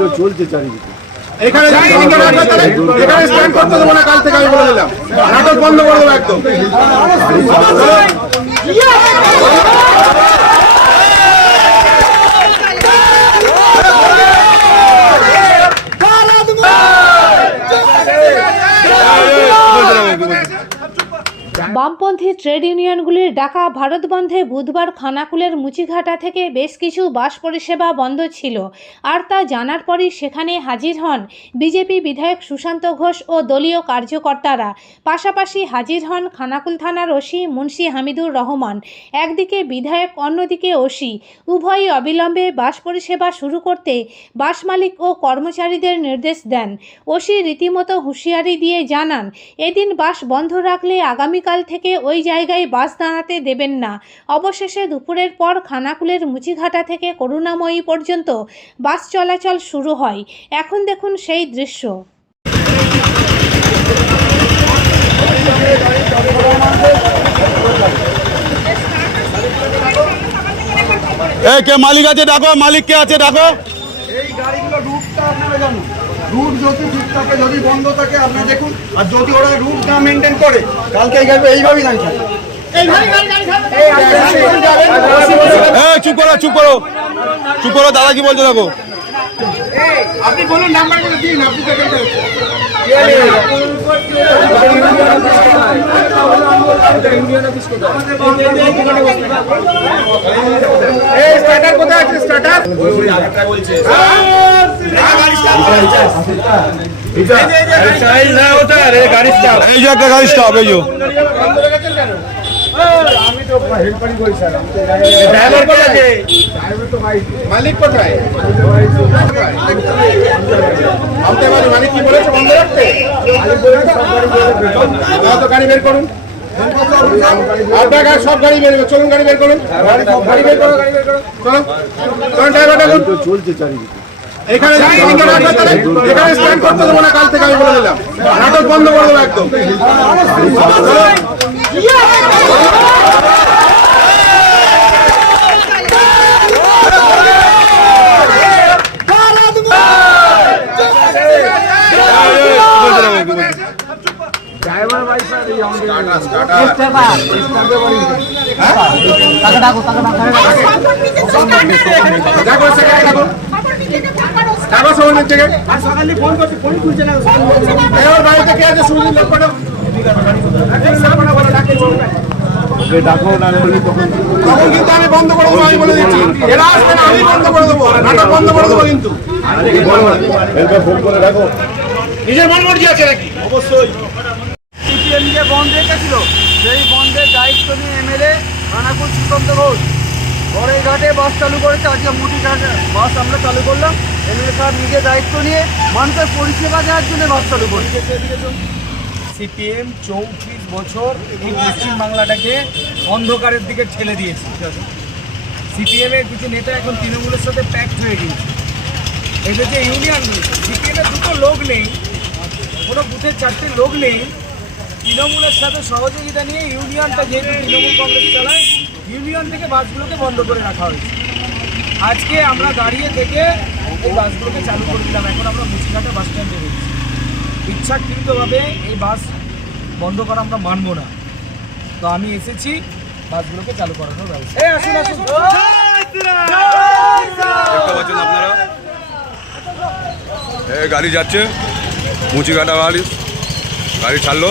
তো চলছে চারিদিকে। এখানে এখানে এখানে স্ট্যান্ড করতে দেবো না কাল থেকে আমি বলে দিলাম। নাটক বন্ধ করে দেবো একদম। বামপন্থী ট্রেড ইউনিয়নগুলির ডাকা ভারত বন্ধে বুধবার খানাকুলের মুচিঘাটা থেকে বেশ কিছু বাস পরিষেবা বন্ধ ছিল। আর তা জানার পরই সেখানে হাজির হন বিজেপি বিধায়ক সুশান্ত ঘোষ ও দলীয় কার্যকর্তারা। পাশাপাশি হাজির হন খানাকুল থানার ওসি মুন্সি হামিদুর রহমান। একদিকে বিধায়ক, অন্যদিকে ওসি। উভয়ই অবিলম্বে বাস পরিষেবা শুরু করতে বাস মালিক ও কর্মচারীদের নির্দেশ দেন। ওসি রীতিমতো হুঁশিয়ারি দিয়ে জানান, এদিন বাস বন্ধ রাখলে আগামীকাল থেকে ওই জায়গায় বাস দাঁড়াতে দেবেন না। অবশেষে দুপুরের পর খানাকুলের মুচিঘাটা থেকে করুণাময়ী পর্যন্ত বাস চলাচল শুরু হয়। এখন দেখুন সেই দৃশ্য। কে মালিক আছে? ডাকো। মালিক কে আছে? ডাকো এই গাড়িগুলো রুটটা আপনারা জানুন রুট যদি ঠিক থাকে যদি বন্ধ থাকে আপনি দেখুন আর যদি ওরা রুট না মেনটেন করে কালকে এই গাড়ি এইভাবেই থাকবে। এ চুপ করো চুপ করো। চুপ করো দাদা কি বলছো দেখো। আপনি বলুন নাম্বারগুলো দিন আপনি দেখেন তো। এই স্টার্টার কোথায় আছে? স্টার্টার এই যে একটা গাড়ি স্টপ এই যে। ড্রাইভার কোথায় আছে মালিক কোথায় মালিক কি বলেছে বন্ধ রাখতে গাড়ি বের করুন। আপনার সব গাড়ি বের করুন। চলুন গাড়ি বের করুন গাড়ি বের করুন গাড়ি বের করুন চলুন চলুন ড্রাইভার দেখুন। চলছে চারিদিকে। এখানে এখানে স্ট্যান্ড করতে দেবো না কাল থেকে আমি বলে দিলাম। নাটক বন্ধ করে দেবো একদম। দেখো সেখানে দেখো সৌমিক থেকে এবার বাড়িতে কে আছে তখন কিন্তু আমি বন্ধ করে দেবো আমি বলে দিচ্ছি। এরা আসবে না আমি বন্ধ করে দেবো। নাটক বন্ধ করে দেবো কিন্তু। নিজের মন মর্জি আছে নাকি? অবশ্যই। বন্ধ রেখেছিল সেই বন্ধের দায়িত্ব নিয়ে এমএলএ খানাকুল সুকান্ত ঘোষ। ঘরে ঘাটে বাস চালু করেছে আজকে মুটি ঘাটে বাস আমরা চালু করলাম। এমএলএ সাহেব নিজে দায়িত্ব নিয়ে মানুষের পরিষেবা দেওয়ার জন্য বাস চালু করেছে। সিপিএম চৌত্রিশ বছর এই পশ্চিমবাংলাটাকে অন্ধকারের দিকে ঠেলে দিয়েছে। সিপিএম এর কিছু নেতা এখন তৃণমূলের সাথে প্যাক্ট হয়ে গিয়েছে। এদের যে ইউনিয়ন সিপিএম এর দুটো লোক নেই কোনো বুথের চারটে লোক নেই। তৃণমূলের সাথে সহযোগিতা নিয়ে ইউনিয়নটা যেহেতু তৃণমূল কংগ্রেস চালায় ইউনিয়ন থেকে বাসগুলোকে বন্ধ করে রাখা হয়েছে। আজকে আমরা দাঁড়িয়ে থেকে এই বাসগুলোকে চালু করে দিলাম। এখন আমরা মুচিঘাটা বাস স্ট্যান্ডে রয়েছি। ইচ্ছাকৃতভাবে এই বাস বন্ধ করা আমরা মানবো না। তো আমি এসেছি বাসগুলোকে চালু করানোর ব্যবস্থা। এই আসুন আসুন। আপনারা? গাড়ি যাচ্ছে। মুচিঘাটা গাড়ি। গাড়ি ছাড়লো।